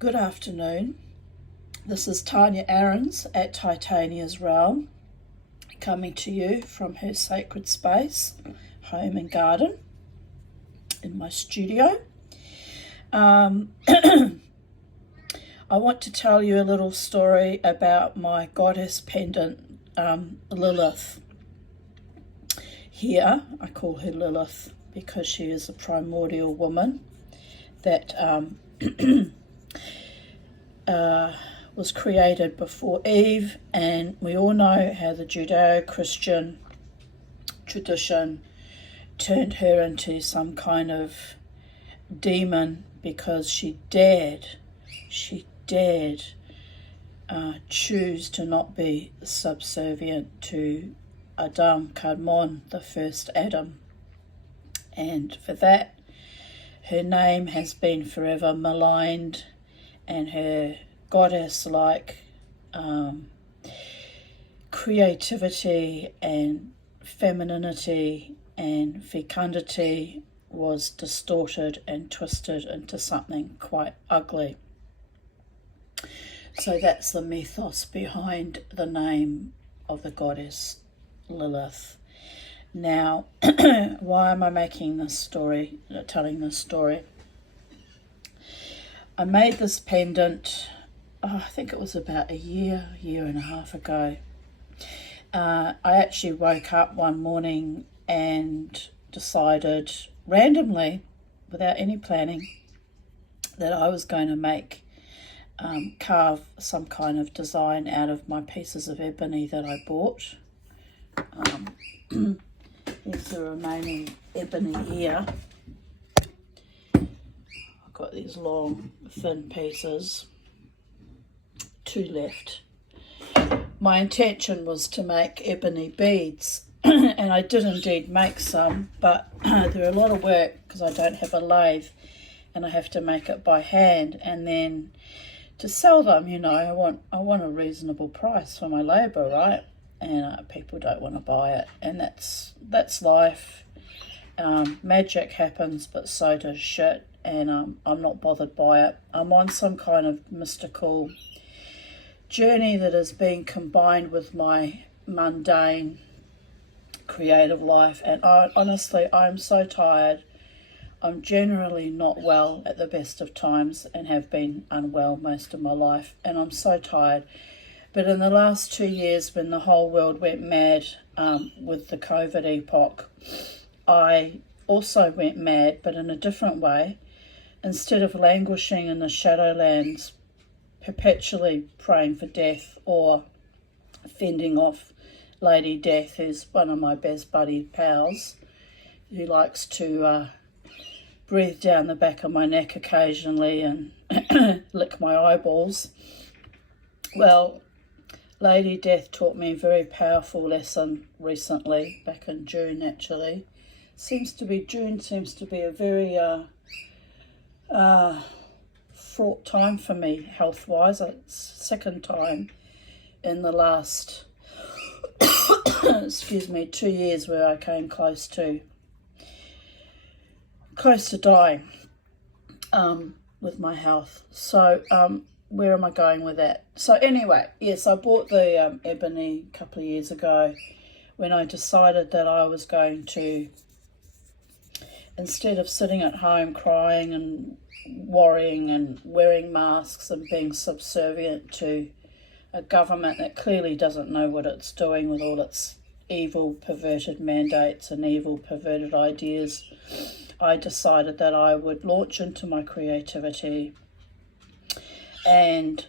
Good afternoon. This is Tanya Aarons at Titania's Realm, coming to you from her sacred space, home and garden, in my studio. I want to tell you a little story about my goddess pendant, Lilith. Here, I call her Lilith because she is a primordial woman that was created before Eve, and we all know how the Judeo-Christian tradition turned her into some kind of demon because she dared choose to not be subservient to Adam Kadmon, the first Adam, and for that her name has been forever maligned, and her goddess-like creativity and femininity and fecundity was distorted and twisted into something quite ugly. So that's the mythos behind the name of the goddess Lilith. Now, why am I making this story, telling this story? I made this pendant, I think it was about a year and a half ago. I actually woke up one morning and decided randomly, without any planning, that I was going to carve some kind of design out of my pieces of ebony that I bought. Here's the remaining ebony here. I've got these long, thin pieces, 2 left. My intention was to make ebony beads, and I did indeed make some, but they're a lot of work because I don't have a lathe and I have to make it by hand, and then to sell them, you know, I want a reasonable price for my labour, right? And people don't want to buy it, and that's life. Magic happens, but so does shit, and I'm not bothered by it. I'm on some kind of mystical journey that is being combined with my mundane creative life, and honestly, I'm so tired. I'm generally not well at the best of times and have been unwell most of my life, and I'm so tired. But in the last 2 years, when the whole world went mad with the COVID epoch, I also went mad, but in a different way. Instead of languishing in the shadowlands, perpetually praying for death or fending off Lady Death, who's one of my best buddy pals, who likes to breathe down the back of my neck occasionally and lick my eyeballs. Well, Lady Death taught me a very powerful lesson recently, back in June actually. June seems to be a very fraught time for me health-wise. It's second time in the last 2 years where I came close to dying with my health. So where am I going with that? So anyway, yes, I bought the ebony a couple of years ago when I decided that I was going to, instead of sitting at home crying and worrying and wearing masks and being subservient to a government that clearly doesn't know what it's doing with all its evil, perverted mandates and evil, perverted ideas, I decided that I would launch into my creativity and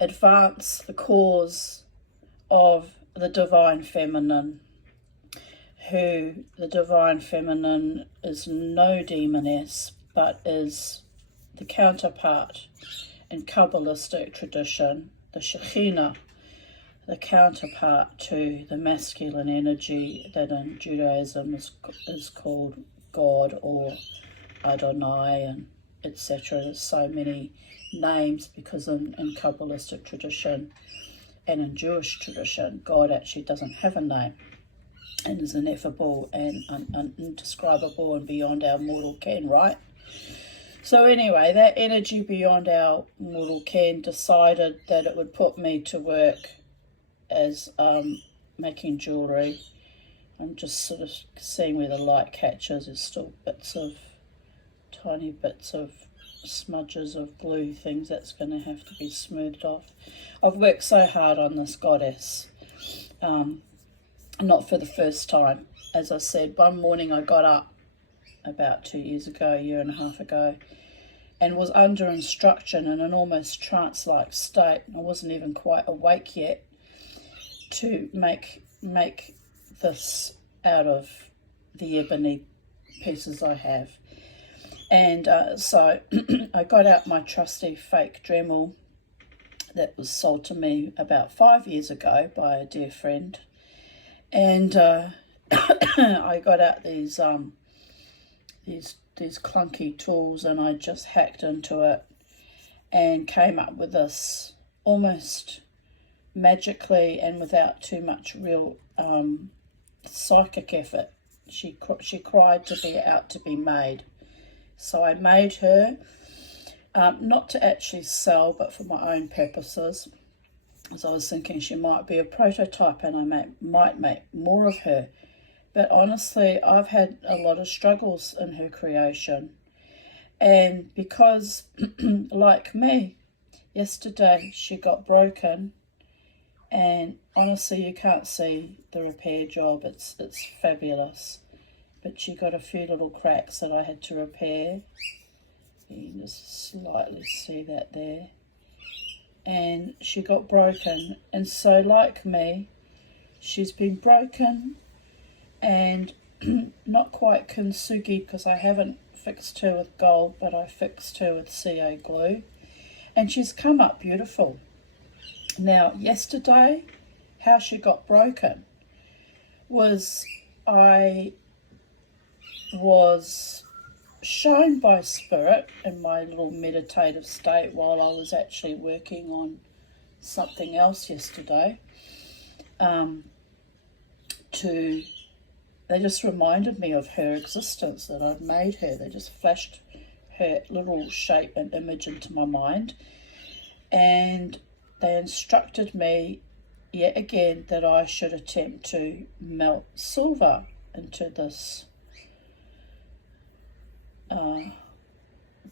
advance the cause of the divine feminine, who the divine feminine is no demoness, but is the counterpart in Kabbalistic tradition, the Shekhinah, the counterpart to the masculine energy that in Judaism is called God or Adonai, and etc. There's so many names because in Kabbalistic tradition and in Jewish tradition, God actually doesn't have a name and is ineffable and indescribable and beyond our mortal ken, right? So anyway, that energy beyond our little can decided that it would put me to work as making jewellery. I'm just sort of seeing where the light catches. There's still tiny bits of smudges of glue things that's going to have to be smoothed off. I've worked so hard on this goddess, not for the first time. As I said, one morning I got up about 2 years ago, a year and a half ago, and was under instruction in an almost trance-like state. I wasn't even quite awake yet, to make this out of the ebony pieces I have. And so I got out my trusty fake Dremel that was sold to me about 5 years ago by a dear friend, and I got out these clunky tools, and I just hacked into it and came up with this almost magically and without too much real psychic effort. She cried to be out to be made. So I made her, not to actually sell, but for my own purposes, as I was thinking she might be a prototype and I might make more of her. But honestly, I've had a lot of struggles in her creation. And because, like me, yesterday she got broken, and honestly you can't see the repair job. It's fabulous. But she got a few little cracks that I had to repair. You can just slightly see that there. And she got broken. And so like me, she's been broken and not quite kintsugi, because I haven't fixed her with gold, but I fixed her with CA glue. And she's come up beautiful. Now, yesterday, how she got broken was I was shown by spirit in my little meditative state while I was actually working on something else yesterday. They just reminded me of her existence, that I'd made her. They just flashed her little shape and image into my mind, and they instructed me yet again that I should attempt to melt silver into this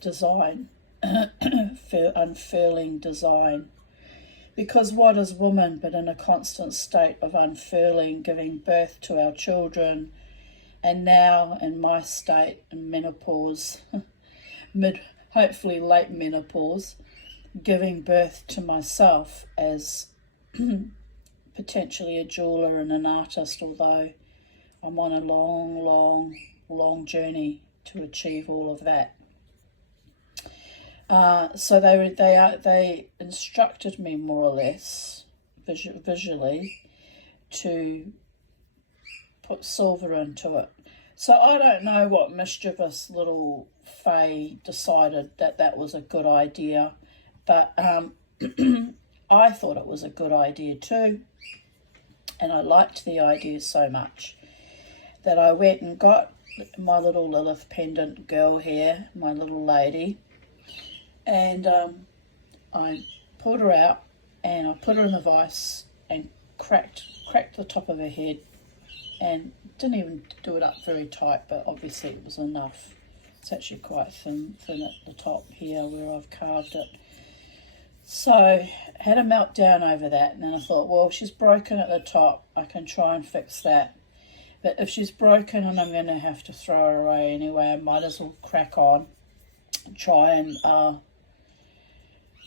design, unfurling design. Because what is woman but in a constant state of unfurling, giving birth to our children, and now in my state in menopause, hopefully late menopause, giving birth to myself as potentially a jeweler and an artist, although I'm on a long journey to achieve all of that. So they instructed me more or less visually to put silver into it. So I don't know what mischievous little fae decided that was a good idea, but I thought it was a good idea too, and I liked the idea so much that I went and got my little Lilith pendant girl here, my little lady, and I pulled her out and I put her in the vise and cracked the top of her head, and didn't even do it up very tight, but obviously it was enough. It's actually quite thin at the top here where I've carved it. So had a meltdown over that, and then I thought, well, she's broken at the top, I can try and fix that. But if she's broken and I'm going to have to throw her away anyway, I might as well crack on and try and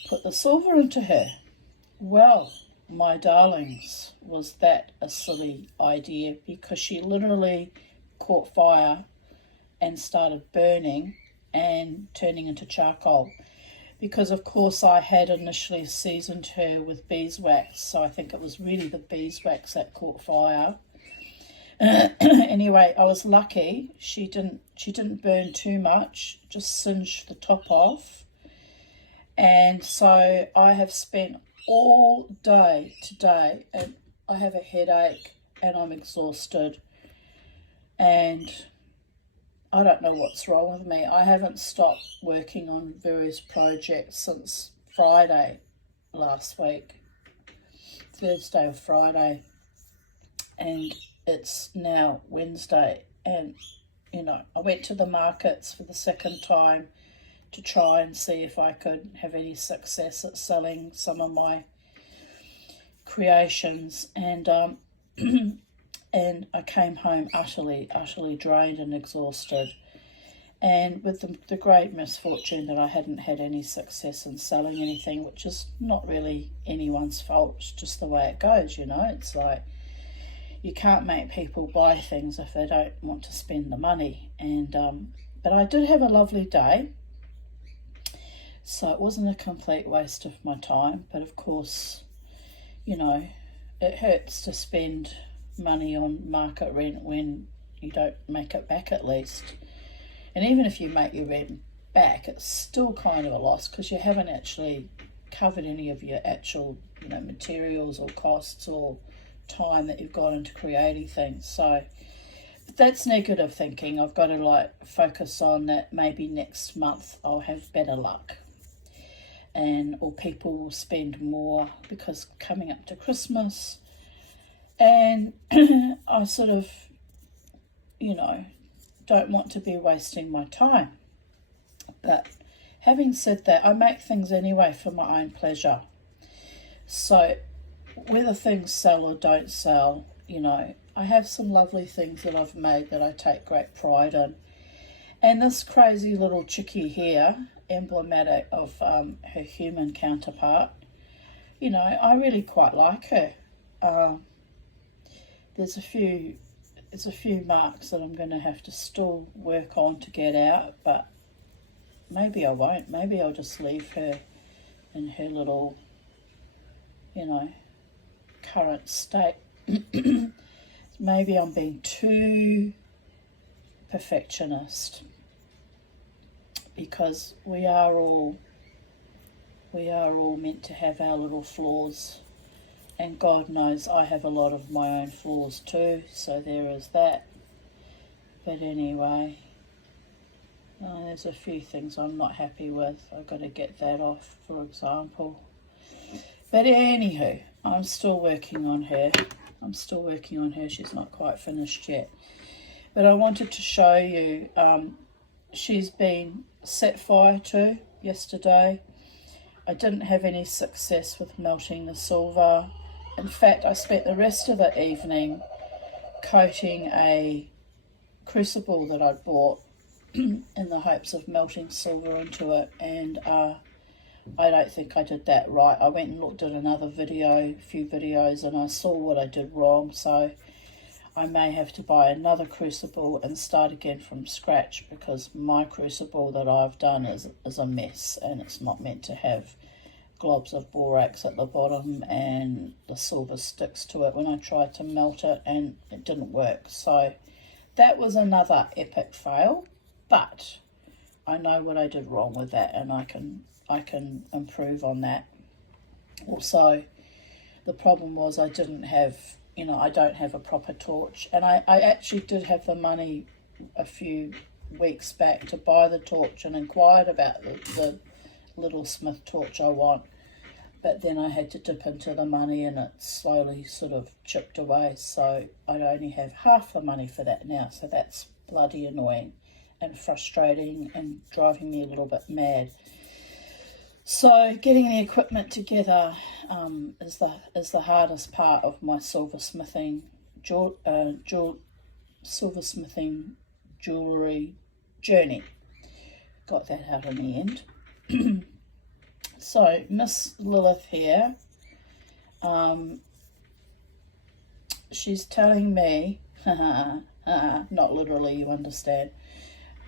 put the silver into her. Well, my darlings, was that a silly idea, because she literally caught fire and started burning and turning into charcoal. Because of course I had initially seasoned her with beeswax, so I think it was really the beeswax that caught fire. Anyway, I was lucky. She didn't burn too much, just singed the top off. And so I have spent all day today, and I have a headache and I'm exhausted, and I don't know what's wrong with me. I haven't stopped working on various projects since Friday last week, Thursday or Friday, and it's now Wednesday. And you know, I went to the markets for the second time to try and see if I could have any success at selling some of my creations, and and I came home utterly drained and exhausted, and with the great misfortune that I hadn't had any success in selling anything, which is not really anyone's fault. It's just the way it goes, you know. It's like you can't make people buy things if they don't want to spend the money. And but I did have a lovely day, so it wasn't a complete waste of my time. But of course, you know, it hurts to spend money on market rent when you don't make it back, at least. And even if you make your rent back, it's still kind of a loss because you haven't actually covered any of your actual, you know, materials or costs or time that you've got into creating things. So but that's negative thinking. I've got to like focus on that. Maybe next month I'll have better luck, and or people will spend more because coming up to Christmas. And I sort of, you know, don't want to be wasting my time. But having said that, I make things anyway for my own pleasure. So whether things sell or don't sell, you know, I have some lovely things that I've made that I take great pride in. And this crazy little chickie here, emblematic of her human counterpart, you know, I really quite like her. There's a few marks that I'm going to have to still work on to get out, but maybe I won't. Maybe I'll just leave her in her little, you know, current state. Maybe I'm being too perfectionist, because we are all meant to have our little flaws. And God knows I have a lot of my own flaws too, so there is that. But anyway, there's a few things I'm not happy with. I've got to get that off, for example. But anywho, I'm still working on her. She's not quite finished yet. But I wanted to show you, she's been set fire to yesterday. I didn't have any success with melting the silver. In fact, I spent the rest of the evening coating a crucible that I'd bought in the hopes of melting silver into it, and I don't think I did that right. I went and looked at a few videos, and I saw what I did wrong, so I may have to buy another crucible and start again from scratch, because my crucible that I've done is a mess, and it's not meant to have globs of borax at the bottom, and the silver sticks to it when I tried to melt it, and it didn't work. So that was another epic fail, but I know what I did wrong with that, and I can improve on that. Also, the problem was I don't have a proper torch, and I actually did have the money a few weeks back to buy the torch and inquired about the little Smith torch I want, but then I had to dip into the money and it slowly sort of chipped away, so I only have half the money for that now. So that's bloody annoying and frustrating and driving me a little bit mad. So getting the equipment together is the hardest part of my silversmithing jewellery journey. Got that out in the end. So Miss Lilith here, she's telling me, not literally, you understand,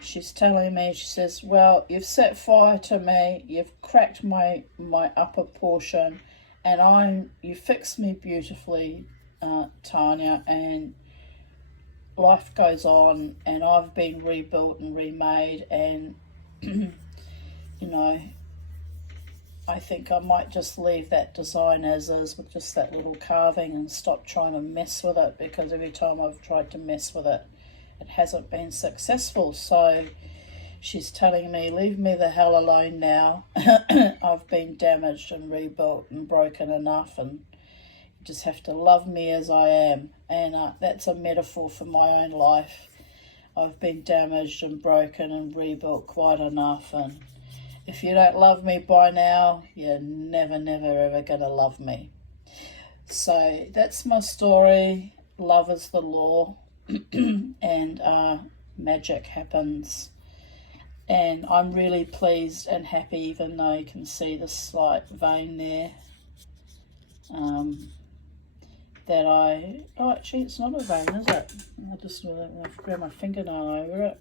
she's telling me, she says, well, you've set fire to me, you've cracked my upper portion, and you fixed me beautifully, Tanya, and life goes on, and I've been rebuilt and remade, and you know, I think I might just leave that design as is with just that little carving and stop trying to mess with it, because every time I've tried to mess with it, it hasn't been successful. So she's telling me, leave me the hell alone now. I've been damaged and rebuilt and broken enough, and you just have to love me as I am. And that's a metaphor for my own life. I've been damaged and broken and rebuilt quite enough, and if you don't love me by now, you're never, ever going to love me. So that's my story. Love is the law, and magic happens. And I'm really pleased and happy, even though you can see the slight vein there, that actually it's not a vein, is it? I just grab my fingernail over it.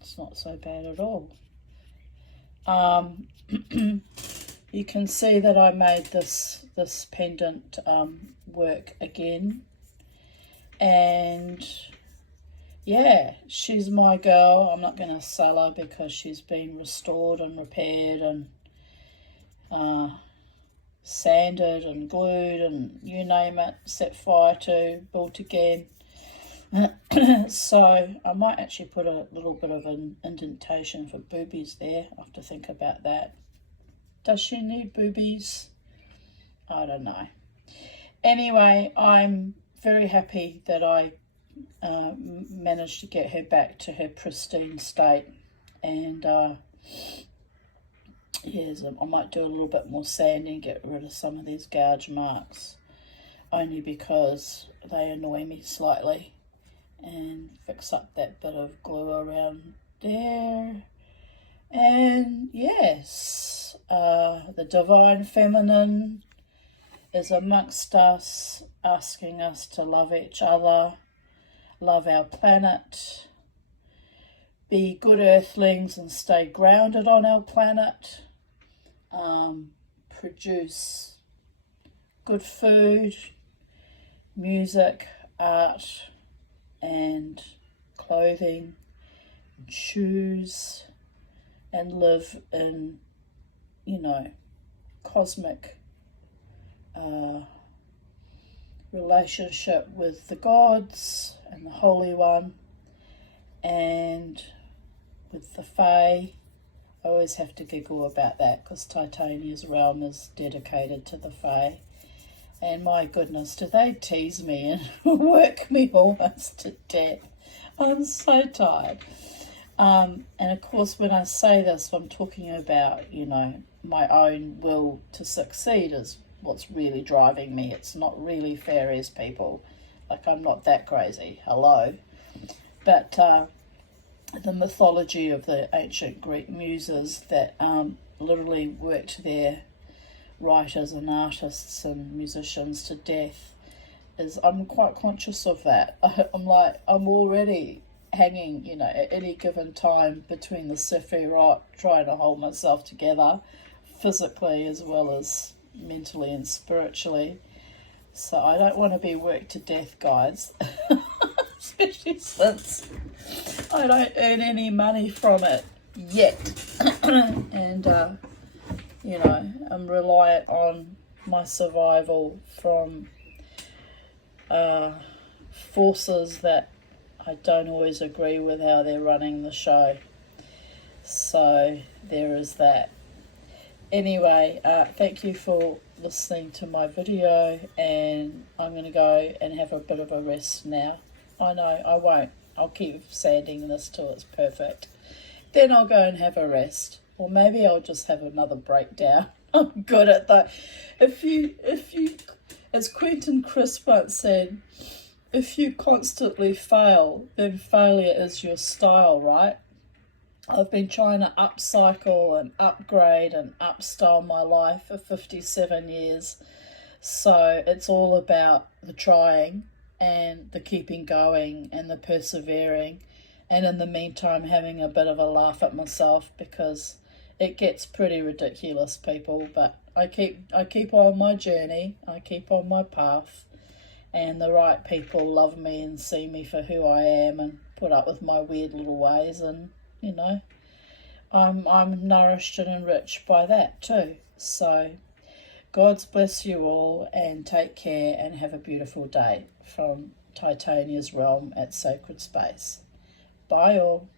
It's not so bad at all. You can see that I made this pendant work again, and yeah, she's my girl. I'm not going to sell her because she's been restored and repaired and sanded and glued and you name it, set fire to, built again. So I might actually put a little bit of an indentation for boobies there. I have to think about that. Does she need boobies? I don't know. Anyway, I'm very happy that I managed to get her back to her pristine state, and yes, I might do a little bit more sanding, get rid of some of these gouge marks, only because they annoy me slightly, and fix up that bit of glue around there. And yes, the divine feminine is amongst us, asking us to love each other, love our planet, be good earthlings and stay grounded on our planet, produce good food, music, art, and clothing, and shoes, and live in, cosmic relationship with the gods and the Holy One, and with the Fae. I always have to giggle about that because Titania's realm is dedicated to the Fae. And my goodness, do they tease me and work me almost to death. I'm so tired. And of course, when I say this, I'm talking about, my own will to succeed is what's really driving me. It's not really fairies, people. Like, I'm not that crazy. Hello. But the mythology of the ancient Greek muses that literally worked their writers and artists and musicians to death, is I'm quite conscious of that. I'm already hanging, at any given time between the Sephiroth, trying to hold myself together physically as well as mentally and spiritually. So I don't want to be worked to death, guys. Especially since I don't earn any money from it yet. And I'm reliant on my survival from forces that I don't always agree with how they're running the show. So there is that. Anyway, thank you for listening to my video, and I'm going to go and have a bit of a rest now. I know, I won't. I'll keep sanding this till it's perfect. Then I'll go and have a rest. Or maybe I'll just have another breakdown. I'm good at that. If you, as Quentin Crisp once said, if you constantly fail, then failure is your style, right? I've been trying to upcycle and upgrade and upstyle my life for 57 years. So it's all about the trying and the keeping going and the persevering. And in the meantime, having a bit of a laugh at myself, because it gets pretty ridiculous, people. But I keep on my journey. I keep on my path. And the right people love me and see me for who I am and put up with my weird little ways, and I'm nourished and enriched by that too. So God's bless you all, and take care and have a beautiful day. From Titania's realm at Sacred Space. Bye all.